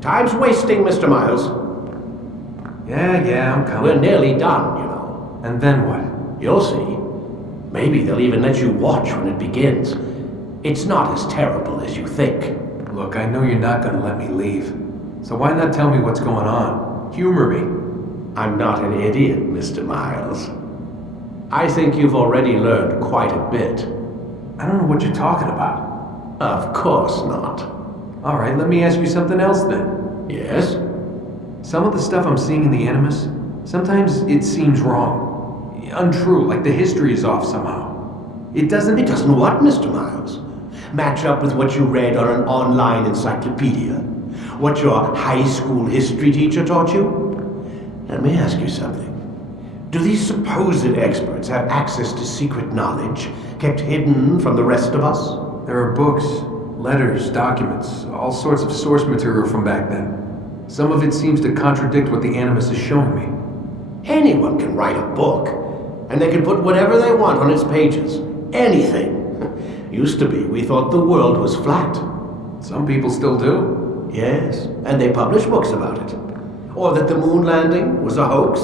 Time's wasting, Mr. Miles. Yeah, I'm coming. We're nearly done, you know. And then what? You'll see. Maybe they'll even let you watch when it begins. It's not as terrible as you think. Look, I know you're not gonna let me leave. So why not tell me what's going on? Humor me. I'm not an idiot, Mr. Miles. I think you've already learned quite a bit. I don't know what you're talking about. Of course not. Alright, let me ask you something else then. Yes? Some of the stuff I'm seeing in the Animus, sometimes it seems wrong. Untrue, like the history is off somehow. It doesn't what, Mr. Miles? Match up with what you read on an online encyclopedia? What your high school history teacher taught you? Let me ask you something. Do these supposed experts have access to secret knowledge kept hidden from the rest of us? There are books, letters, documents, all sorts of source material from back then. Some of it seems to contradict what the Animus is showing me. Anyone can write a book, and they can put whatever they want on its pages. Anything. Used to be, we thought the world was flat. Some people still do. Yes, and they publish books about it. Or that the moon landing was a hoax.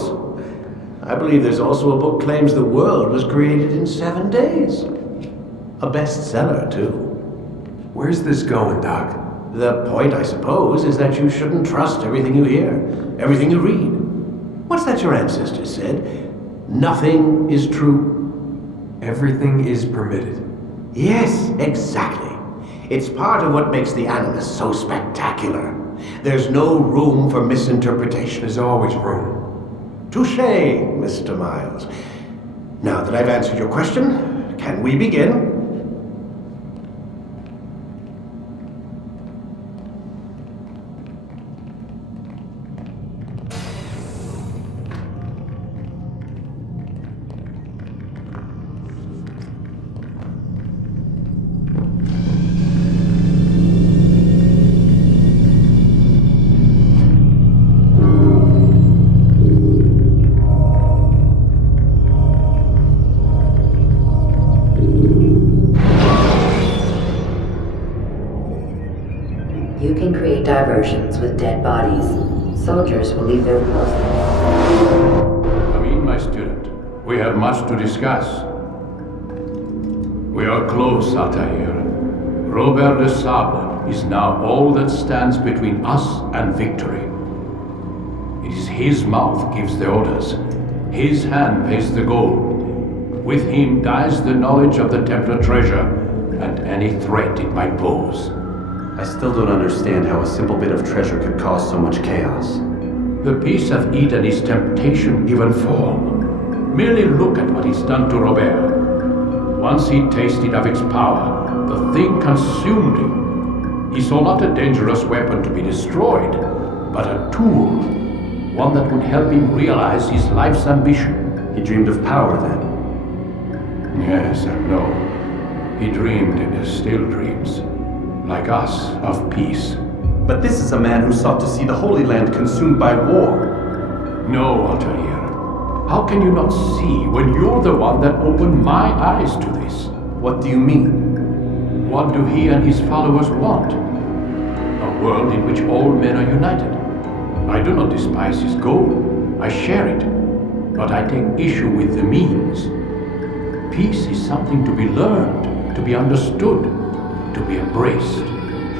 I believe there's also a book claims the world was created in 7 days. A bestseller, too. Where's this going, Doc? The point, I suppose, is that you shouldn't trust everything you hear, everything you read. What's that your ancestors said? Nothing is true. Everything is permitted. Yes, exactly. It's part of what makes the Animus so spectacular. There's no room for misinterpretation. There's always room. Touché, Mr. Miles. Now that I've answered your question, can we begin? You can create diversions with dead bodies. Soldiers will leave their posts. Come in, my student. We have much to discuss. We are close, Altair. Robert de Sable is now all that stands between us and victory. It is his mouth gives the orders. His hand pays the gold. With him dies the knowledge of the Templar treasure and any threat it might pose. I still don't understand how a simple bit of treasure could cause so much chaos. The peace of Eden is temptation given form. Merely look at what he's done to Robert. Once he tasted of its power, the thing consumed him. He saw not a dangerous weapon to be destroyed, but a tool. One that would help him realize his life's ambition. He dreamed of power then? Yes and no. He dreamed and still dreams. Like us, of peace. But this is a man who sought to see the Holy Land consumed by war. No, Altair. How can you not see when you're the one that opened my eyes to this? What do you mean? What do he and his followers want? A world in which all men are united. I do not despise his goal. I share it. But I take issue with the means. Peace is something to be learned, to be understood, to be embraced.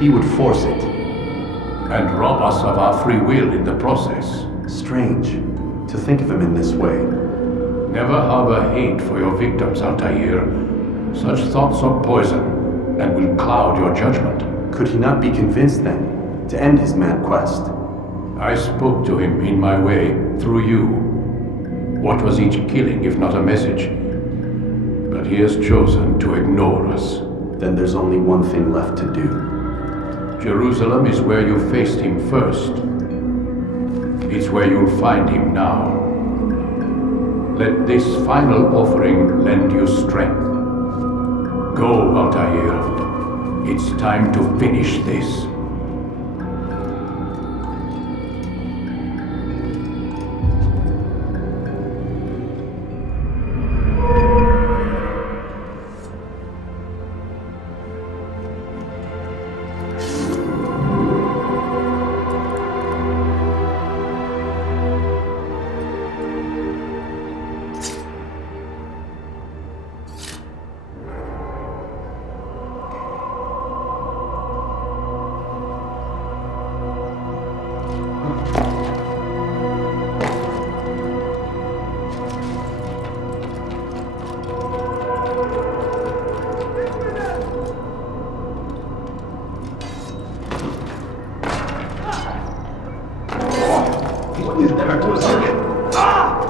He would force it. And rob us of our free will in the process. Strange to think of him in this way. Never harbor hate for your victims, Altair. Such thoughts are poison and will cloud your judgment. Could he not be convinced then to end his mad quest? I spoke to him in my way, through you. What was each killing if not a message? But he has chosen to ignore us. Then there's only one thing left to do. Jerusalem is where you faced him first. It's where you'll find him now. Let this final offering lend you strength. Go, Altair. It's time to finish this. Is there to second? Ah!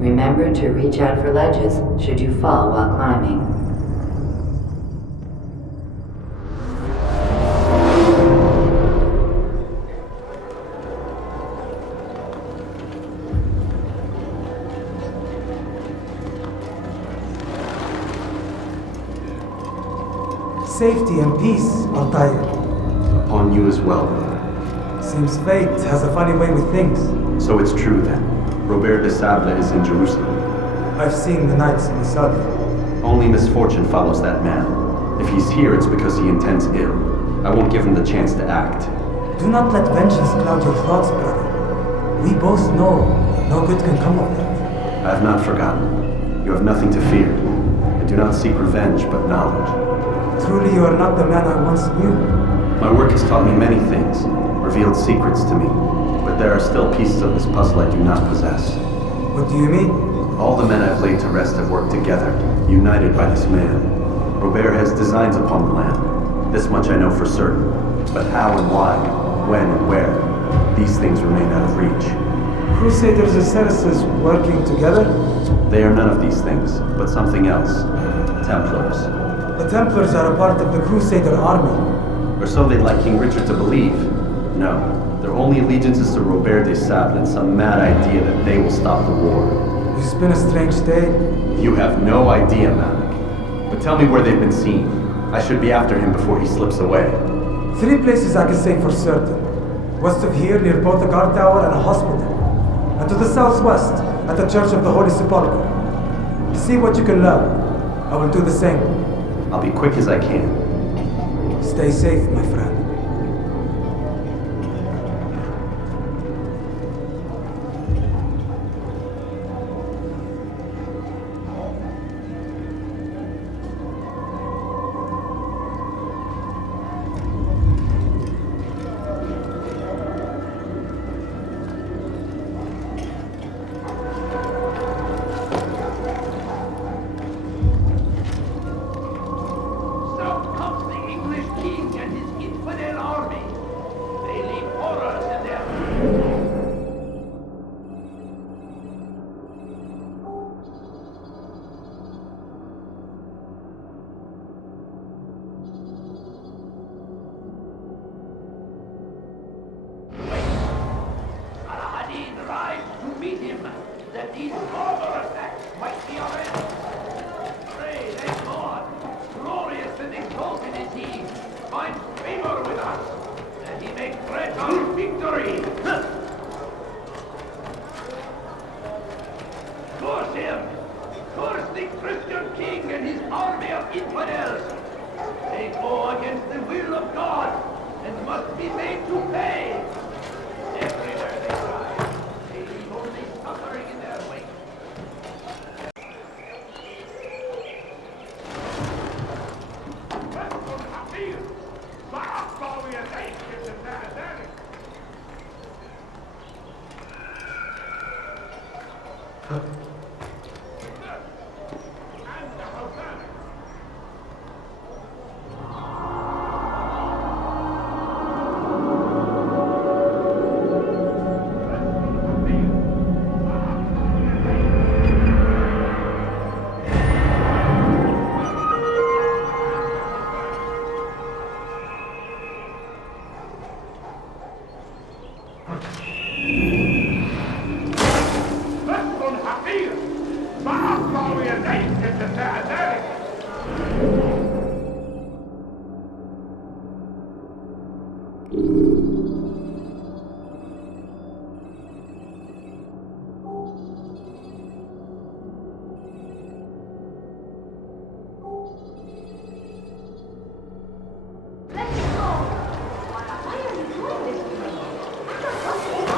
Remember to reach out for ledges should you fall while climbing. Safety and peace, Altair. Upon you as well. Seems fate has a funny way with things. So it's true then. Robert de Sable is in Jerusalem. I've seen the knights in the sun. Only misfortune follows that man. If he's here, it's because he intends ill. I won't give him the chance to act. Do not let vengeance cloud your thoughts, brother. We both know no good can come of it. I have not forgotten. You have nothing to fear. I do not seek revenge, but knowledge. Truly you are not the man I once knew. My work has taught me many things, revealed secrets to me. But there are still pieces of this puzzle I do not possess. What do you mean? All the men I've laid to rest have worked together, united by this man. Robert has designs upon the land. This much I know for certain. But how and why, when and where, these things remain out of reach. Crusaders and Saracens working together? They are none of these things, but something else. Templars. The Templars are a part of the Crusader army. Or so they'd like King Richard to believe. No, their only allegiance is to Robert de Sable and some mad idea that they will stop the war. It's been a strange day. You have no idea, Malik. But tell me where they've been seen. I should be after him before he slips away. 3 places I can say for certain. West of here, near both the guard tower and a hospital. And to the southwest, at the Church of the Holy Sepulchre. See what you can learn. I will do the same. I'll be quick as I can. Stay safe, my friend.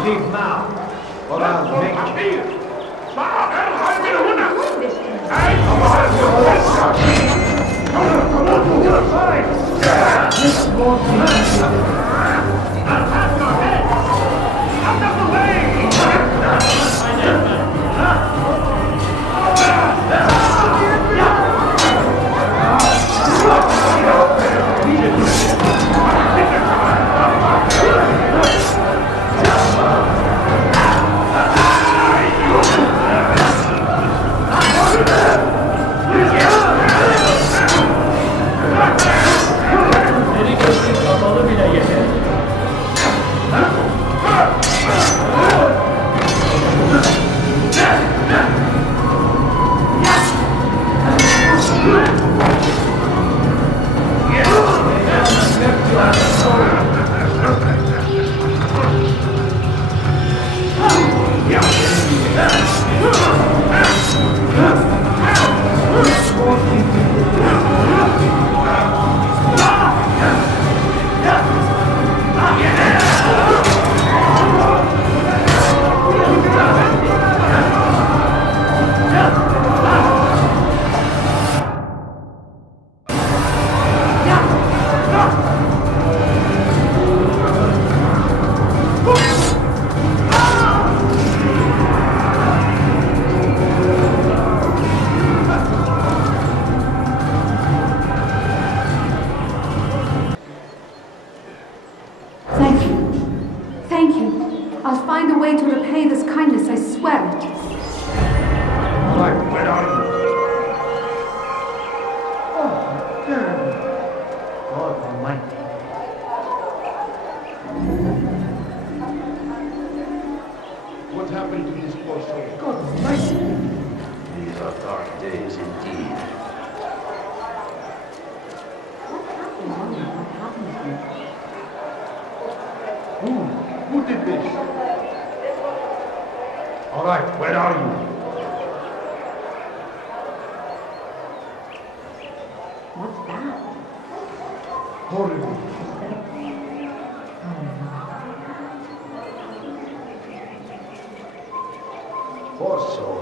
Leave now. Or I'll make you. This won't be easy. way to repay this kindness, I swear it. All right, where are you? Oh, damn. God Almighty. What happened to this poor soul? God Almighty. These are dark days indeed. Who did this? All right, where are you? What's that? Horrible. Poor soul.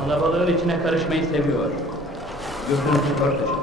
Kalabalığın içine karışmayı seviyor. Gözünüzü örtün.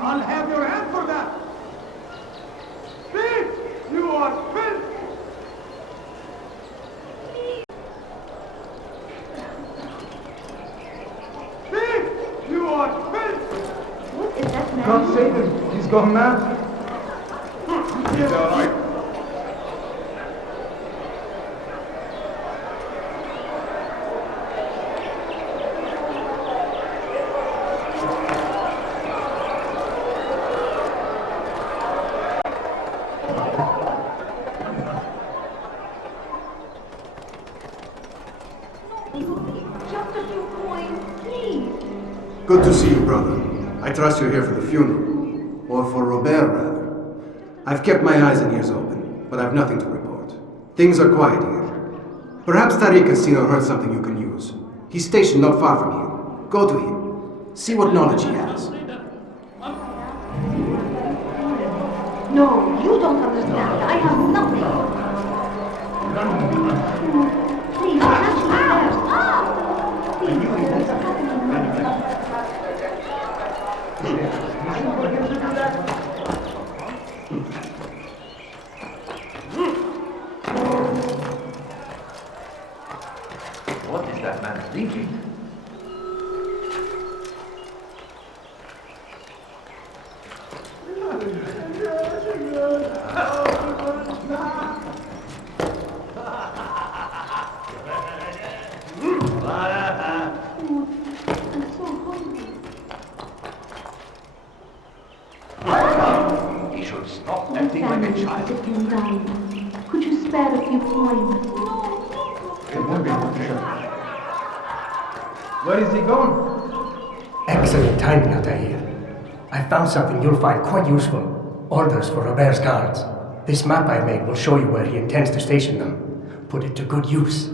I'll have your hand for that! Thief! You are filth! Thief! You are filth! What is that man? God save him! He's gone mad! He's all right. Just a few coins, please. Good to see you, brother. I trust you're here for the funeral. Or for Robert, rather. I've kept my eyes and ears open, but I've nothing to report. Things are quiet here. Perhaps Tariq has seen or heard something you can use. He's stationed not far from here. Go to him. See what knowledge he has. No, you don't understand. I have nothing. Please, catch me there. Ah! Please, what's happening? What is that man thinking? I'm so hungry. spare a few coins. Where is he going? Excellent timing, Altair. I found something you'll find quite useful. Orders for Robert's guards. This map I made will show you where he intends to station them. Put it to good use.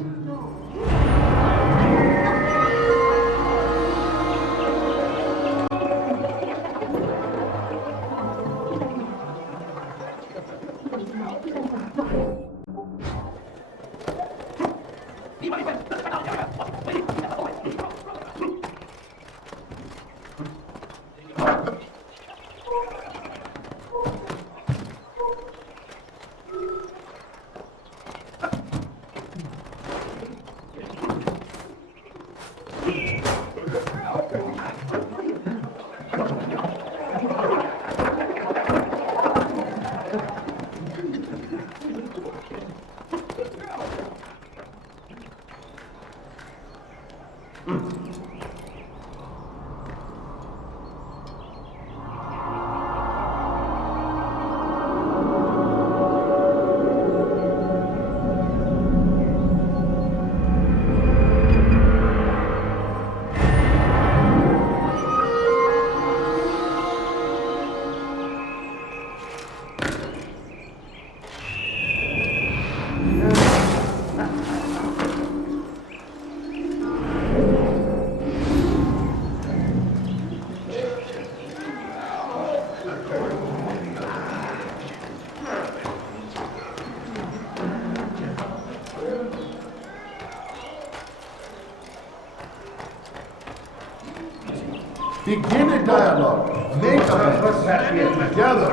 Begin a dialogue. Make amends. Together,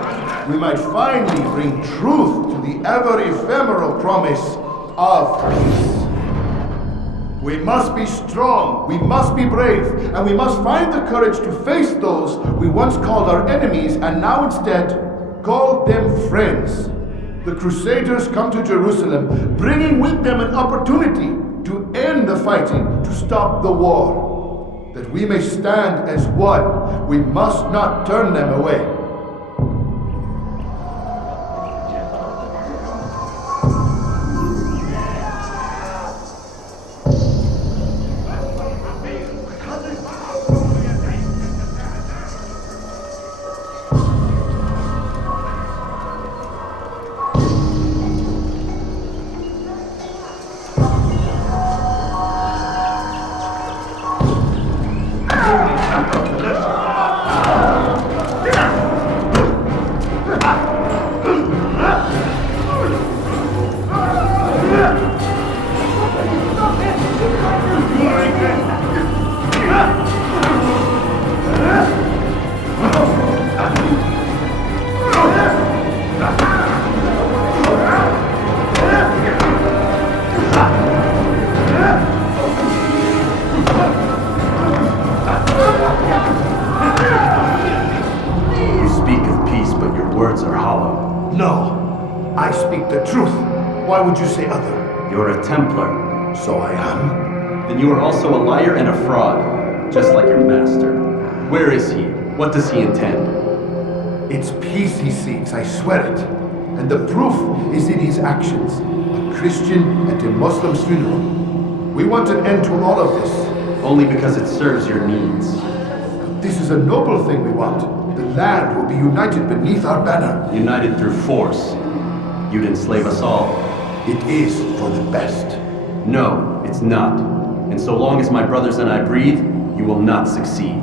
we might finally bring truth to the ever-ephemeral promise of peace. We must be strong, we must be brave, and we must find the courage to face those we once called our enemies and now instead call them friends. The Crusaders come to Jerusalem, bringing with them an opportunity to end the fighting, to stop the war. That we may stand as one, we must not turn them away. Why would you say other? You're a Templar. So I am? Then you are also a liar and a fraud, just like your master. Where is he? What does he intend? It's peace he seeks, I swear it. And the proof is in his actions. A Christian at a Muslim's funeral. We want an end to all of this. Only because it serves your needs. This is a noble thing we want. The land will be united beneath our banner. United through force. You'd enslave us all. It is for the best. No, it's not. And so long as my brothers and I breathe, you will not succeed.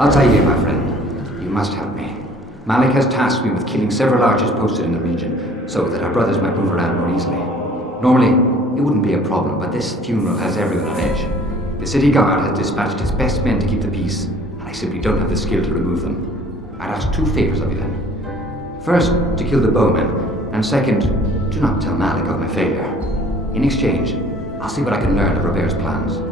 Altair, my friend, you must help me. Malik has tasked me with killing several archers posted in the region, so that our brothers might move around more easily. Normally, it wouldn't be a problem, but this funeral has everyone on edge. The city guard has dispatched its best men to keep the peace, and I simply don't have the skill to remove them. I'd ask 2 favors of you then. First, to kill the bowmen, and second, do not tell Malik of my failure. In exchange, I'll see what I can learn of Robert's plans.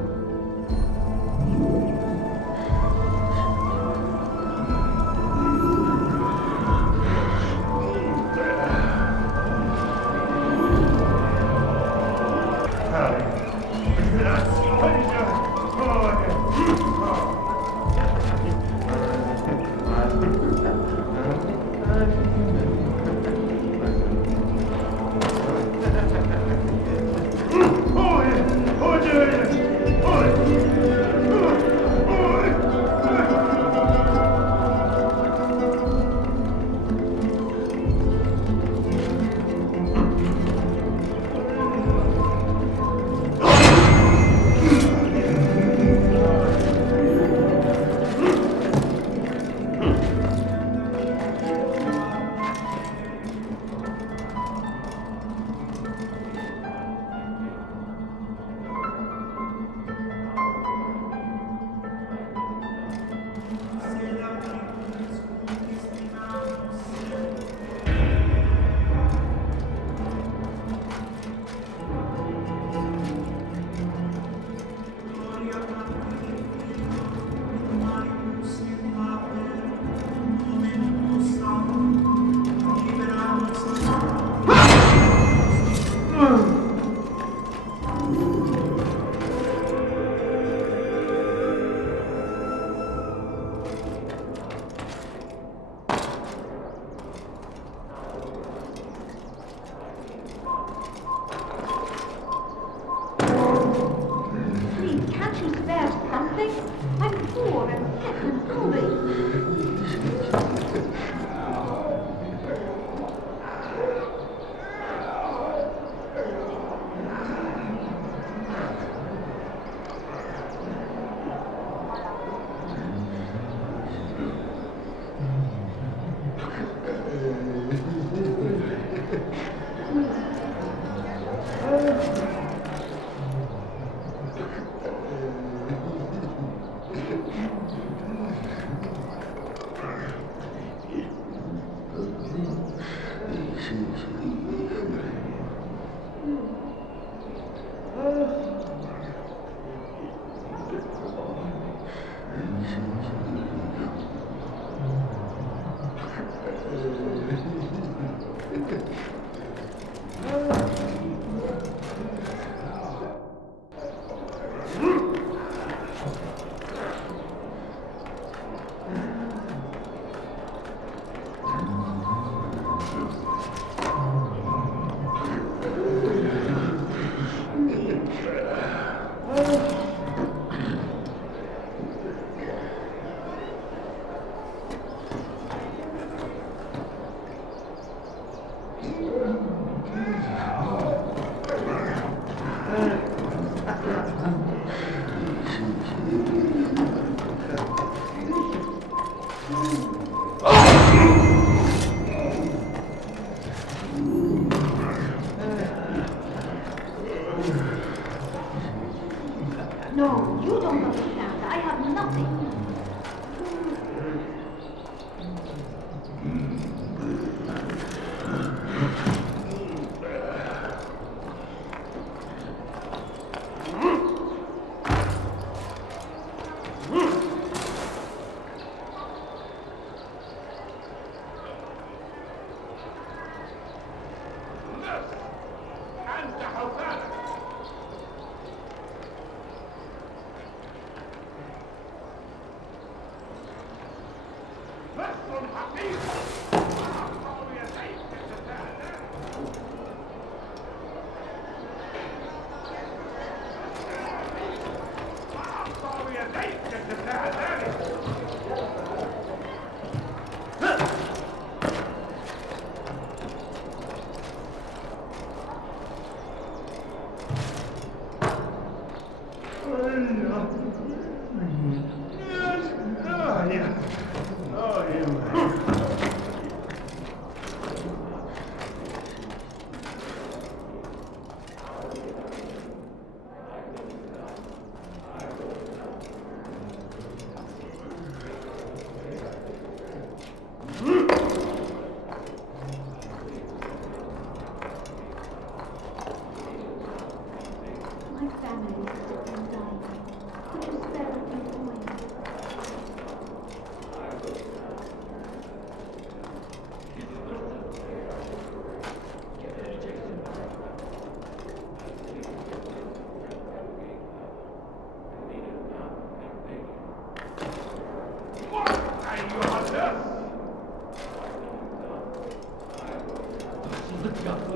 No, you don't understand. I have nothing.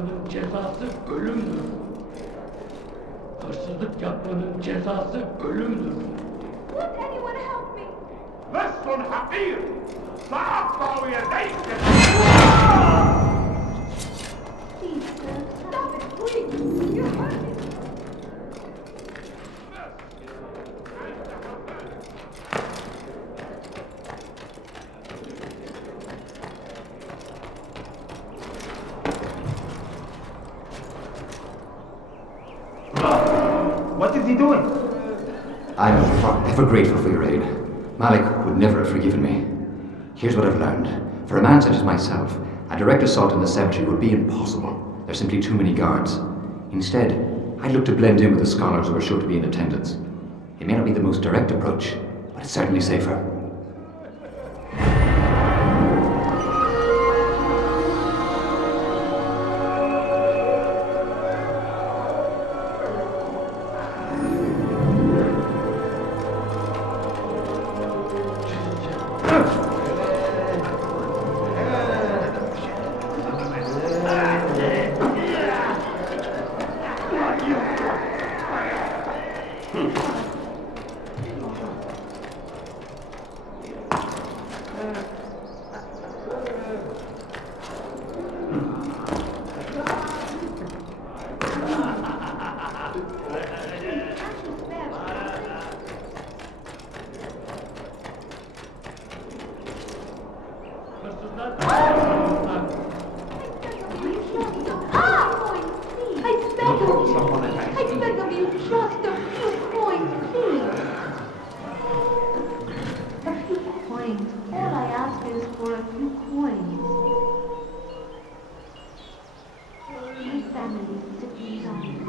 yapmanın cezası ölümdür. Hırsızlık yapmanın cezası ölümdür. Would anyone help me? Listen hakir! Sa'abqa yadayk! Please, sir, stop it, please. You're hurting me. What is he doing? I'm forever grateful for your aid. Malik would never have forgiven me. Here's what I've learned. For a man such as myself, a direct assault on the cemetery would be impossible. There's simply too many guards. Instead, I'd look to blend in with the scholars who are sure to be in attendance. It may not be the most direct approach, but it's certainly safer.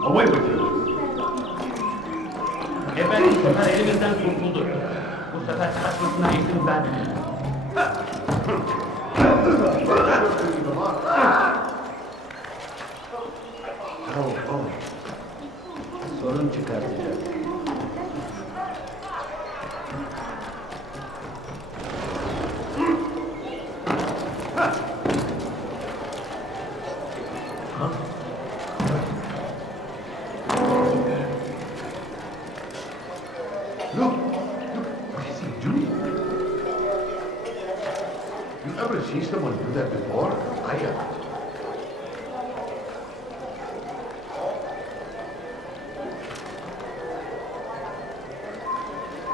Away with you! Efendim, sefer elimizden kurtuldu. Bu sefer kaçmasına izin vermeyin. Sorun çıkartacak. See someone do that before? I haven't.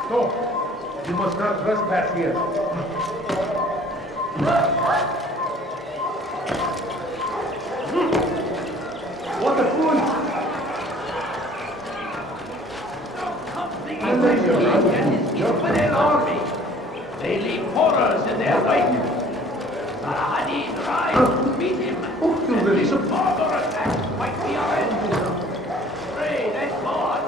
Stop! You must not trespass here. What a fool! With an army. They leave horrors in their wake. Sarahadi drive, meet him, and his father attacks might be our end. Pray that God,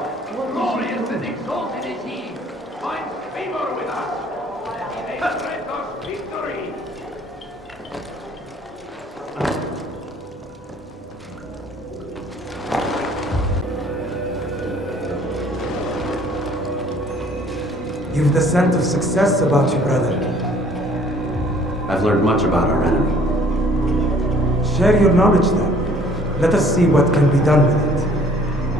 glorious and exalted is he, finds favor with us, that he may grant us victory. You've the scent of success about you, brother. I've learned much about our enemy. Share your knowledge then. Let us see what can be done with it.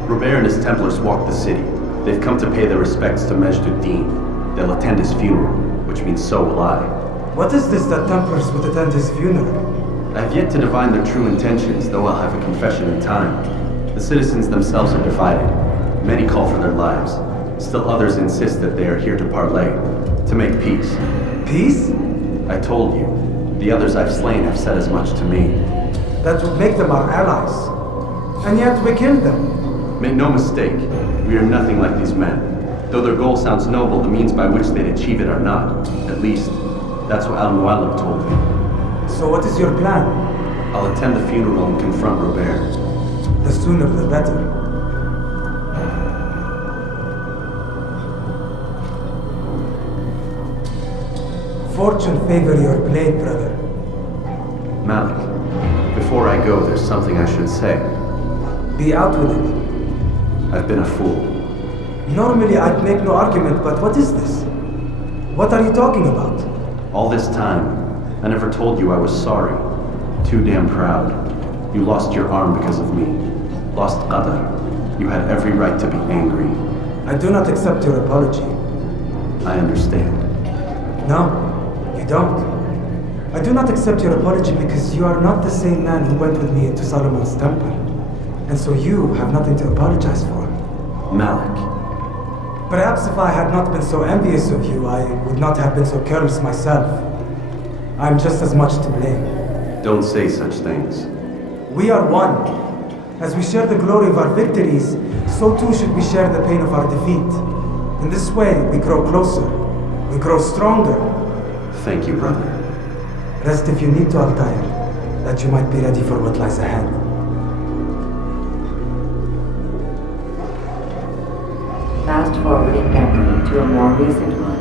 Robert and his Templars walk the city. They've come to pay their respects to Majd-ud-Din. They'll attend his funeral, which means so will I. What is this that Templars would attend his funeral? I've yet to divine their true intentions, though I'll have a confession in time. The citizens themselves are divided. Many call for their lives. Still others insist that they are here to parley, to make peace. Peace? I told you. The others I've slain have said as much to me. That would make them our allies. And yet we killed them. Make no mistake, we are nothing like these men. Though their goal sounds noble, the means by which they'd achieve it are not. At least, that's what Al-Mualim told me. So what is your plan? I'll attend the funeral and confront Robert. The sooner the better. Fortune favor your blade, brother. Malik, before I go, there's something I should say. Be out with it. I've been a fool. Normally I'd make no argument, but what is this? What are you talking about? All this time, I never told you I was sorry. Too damn proud. You lost your arm because of me. Lost Qadar. You had every right to be angry. I do not accept your apology. I understand. No, you don't. I do not accept your apology because you are not the same man who went with me into Solomon's temple. And so you have nothing to apologize for. Malik. Perhaps if I had not been so envious of you, I would not have been so careless myself. I'm just as much to blame. Don't say such things. We are one. As we share the glory of our victories, so too should we share the pain of our defeat. In this way, we grow closer. We grow stronger. Thank you, brother. Rest if you need to, Altair, that you might be ready for what lies ahead. Fast forwarding memory to a more recent one.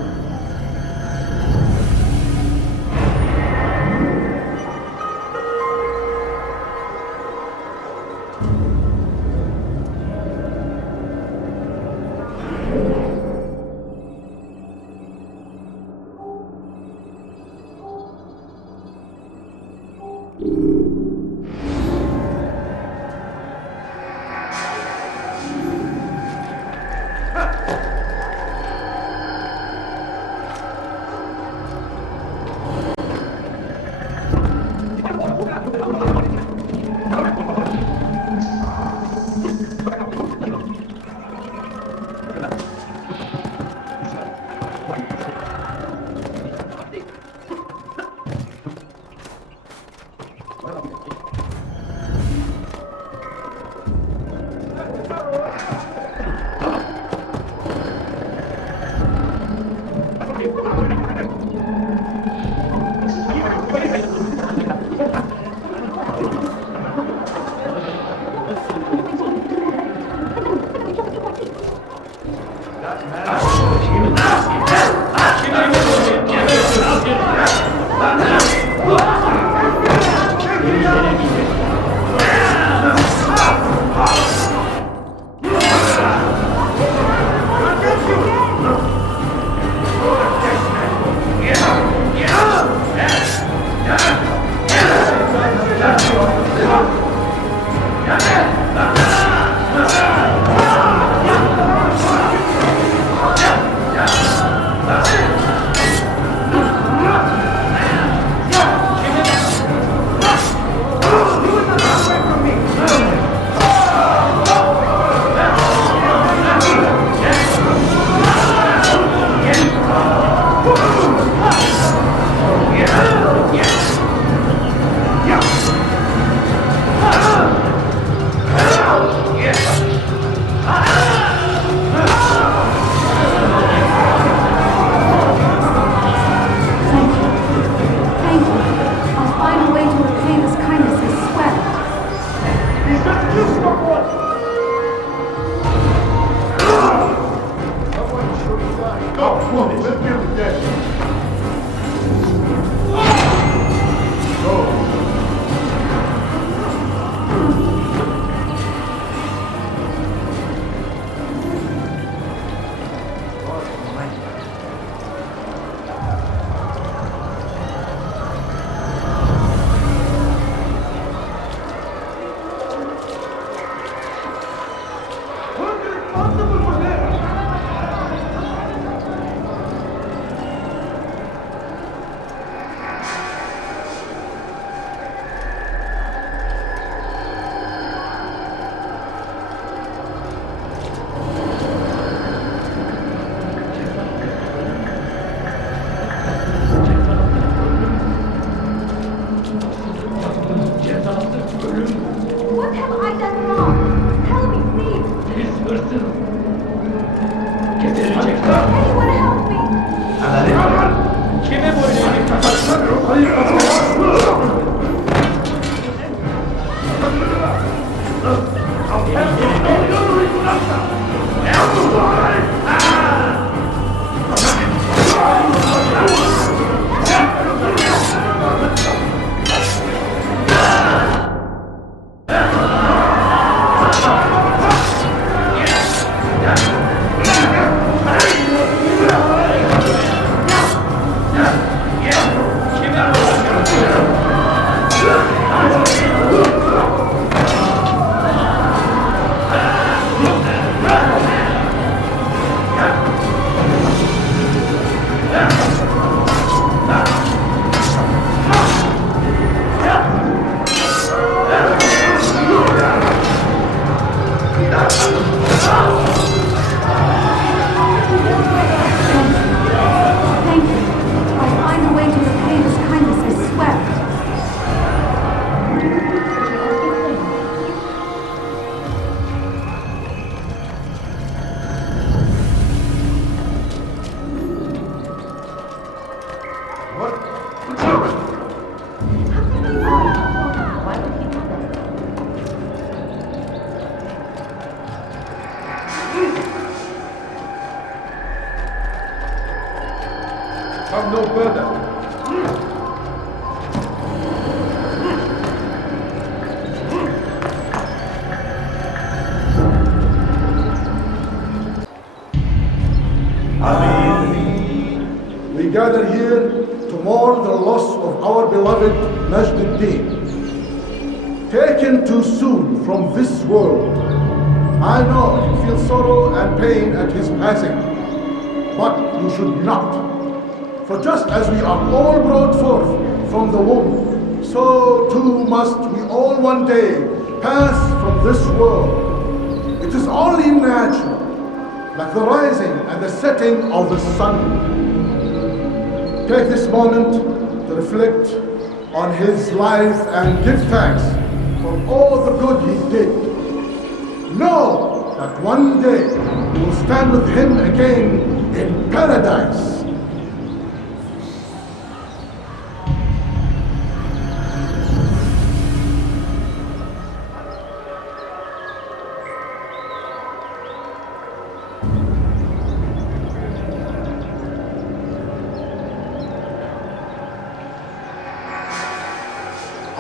Why would he do that? Come no further. We gather here to mourn the loss of our beloved Majd al-Din, taken too soon from this world. I know you feel sorrow and pain at his passing, but you should not. For just as we are all brought forth from the womb, so too must we all one day pass from this world. It is only natural, like the rising and the setting of the sun. Take this moment to reflect on his life and give thanks for all the good he did. Know that one day you will stand with him again in paradise.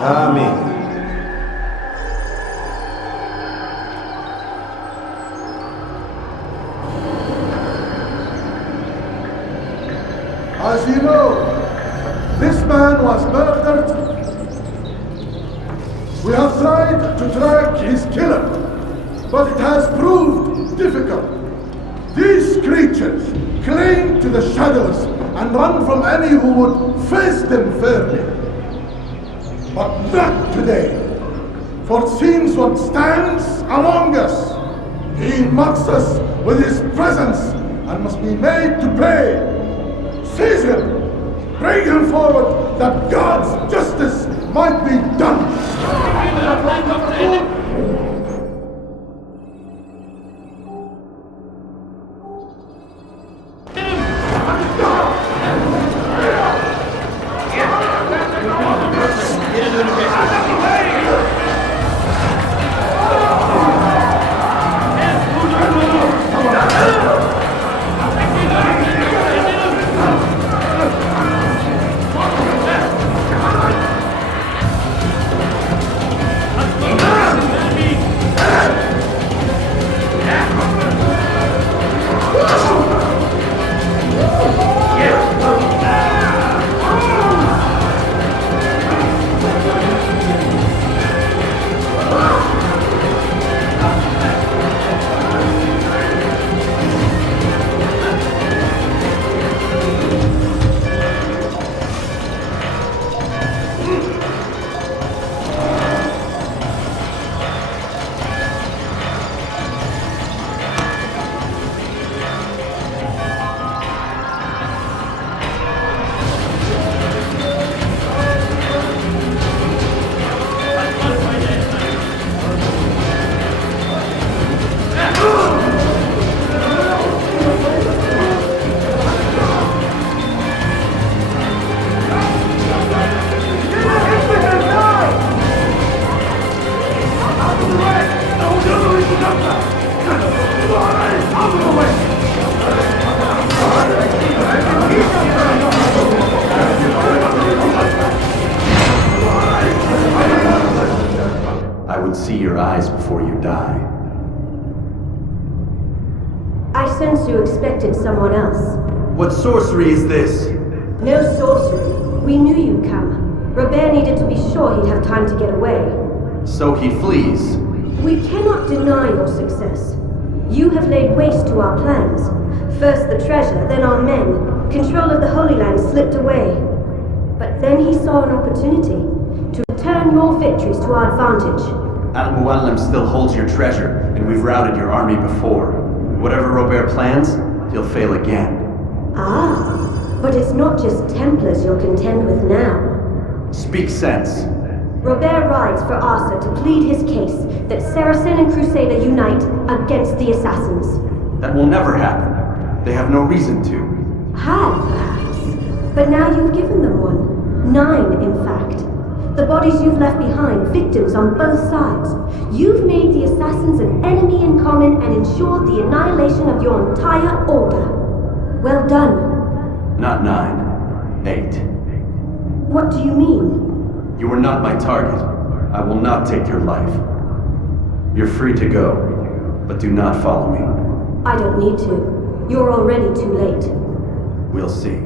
Amen. As you know, this man was murdered. We have tried to track his killer, but it has proved difficult. These creatures cling to the shadows and run from any who would face them fairly. But not today, for it seems what stands among us. He mocks us with his presence and must be made to pay. Seize him! Bring him forward that God's justice might be done! I would see your eyes before you die. I sense you expected someone else. What sorcery is this? No sorcery. We knew you'd come. Robert needed to be sure he'd have time to get away. So he flees. We cannot deny your success. You have laid waste to our plans. First the treasure, then our men. Control of the Holy Land slipped away. But then he saw an opportunity to turn more victories to our advantage. Al-Mualim still holds your treasure, and we've routed your army before. Whatever Robert plans, he'll fail again. Ah, but it's not just Templars you'll contend with now. Speak sense. Robert rides for Asa to plead his case that Saracen and Crusader unite against the Assassins. That will never happen. They have no reason to. Have, perhaps. But now you've given them one. 9, in fact. The bodies you've left behind, victims on both sides. You've made the assassins an enemy in common and ensured the annihilation of your entire order. Well done. Not 9. 8. What do you mean? You were not my target. I will not take your life. You're free to go, but do not follow me. I don't need to. You're already too late. We'll see.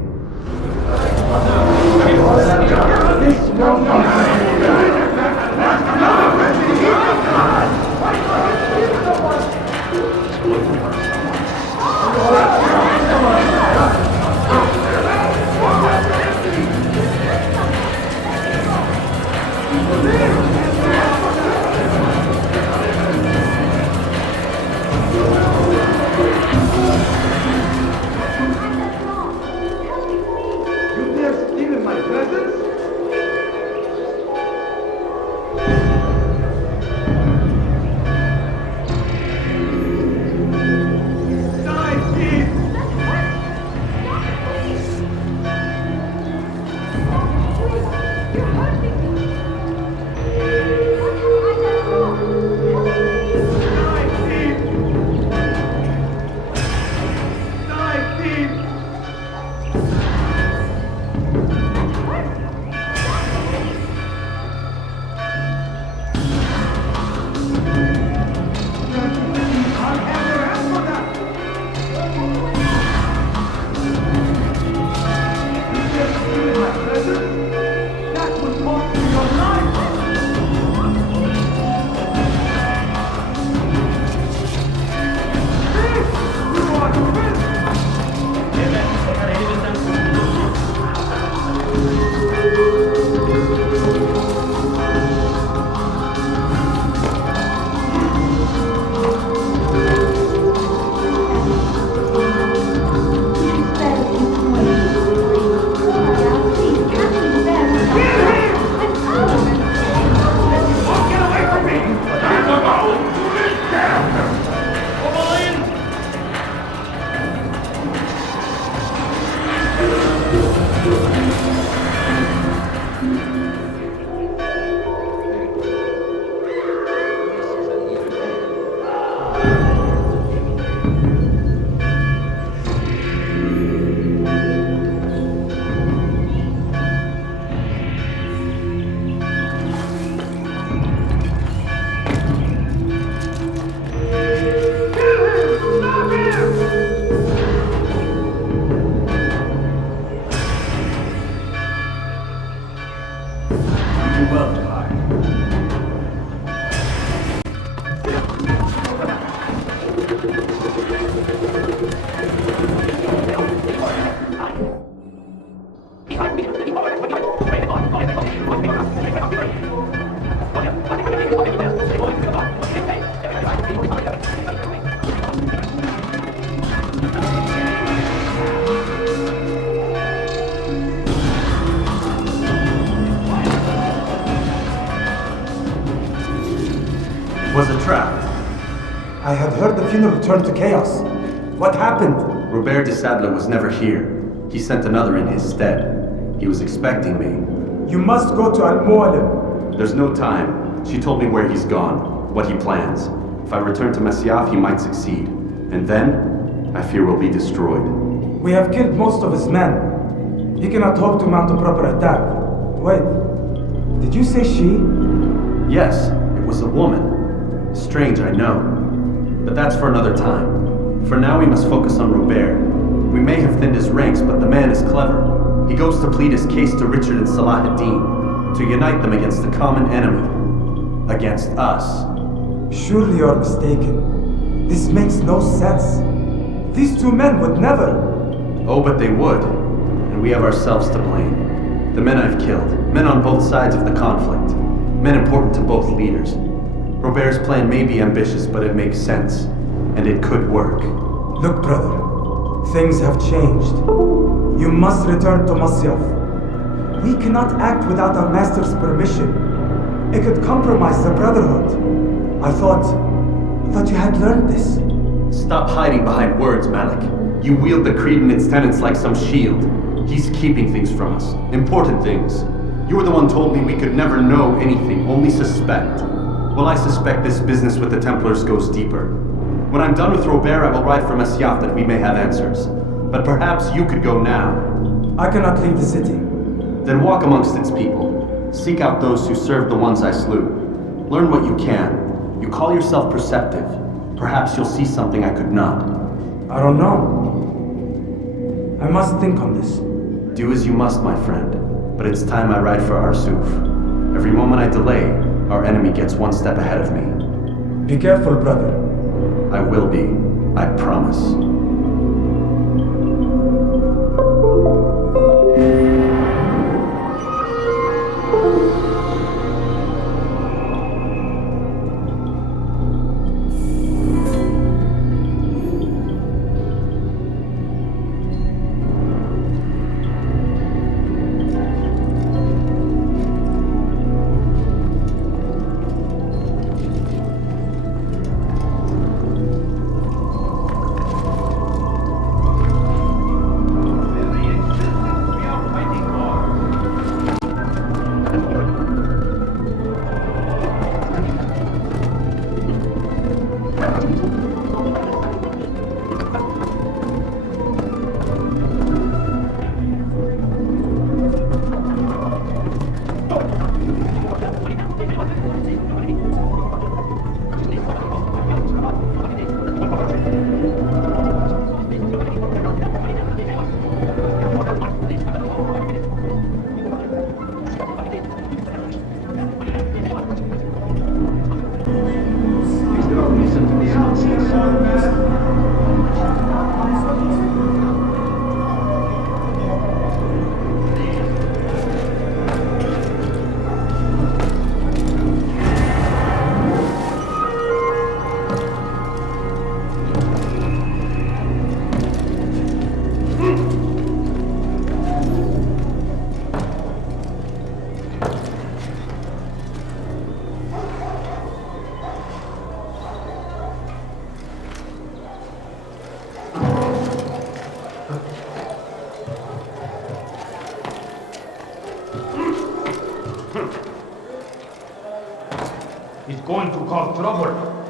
Was a trap. I had heard the funeral turned to chaos. What happened? Robert de Sable was never here. He sent another in his stead. He was expecting me. You must go to Al-Mualim. There's no time. She told me where he's gone, what he plans. If I return to Masyaf, he might succeed. And then, I fear we'll be destroyed. We have killed most of his men. He cannot hope to mount a proper attack. Wait, did you say she? Yes, it was a woman. Strange, I know. But that's for another time. For now, we must focus on Robert. We may have thinned his ranks, but the man is clever. He goes to plead his case to Richard and Salah ad-Din, to unite them against the common enemy. Against us. Surely you're mistaken. This makes no sense. These two men would never. Oh, but they would. And we have ourselves to blame. The men I've killed. Men on both sides of the conflict. Men important to both leaders. Robert's plan may be ambitious, but it makes sense. And it could work. Look, brother. Things have changed. You must return to Masyaf. We cannot act without our master's permission. It could compromise the Brotherhood. I thought you had learned this. Stop hiding behind words, Malik. You wield the creed and its tenets like some shield. He's keeping things from us. Important things. You were the one told me we could never know anything, only suspect. Well, I suspect this business with the Templars goes deeper. When I'm done with Robert, I will ride for Masyaf that we may have answers. But perhaps you could go now. I cannot leave the city. Then walk amongst its people. Seek out those who served the ones I slew. Learn what you can. You call yourself perceptive. Perhaps you'll see something I could not. I don't know. I must think on this. Do as you must, my friend. But it's time I ride for Arsuf. Every moment I delay, our enemy gets one step ahead of me. Be careful, brother. I will be. I promise. He's going to cause trouble.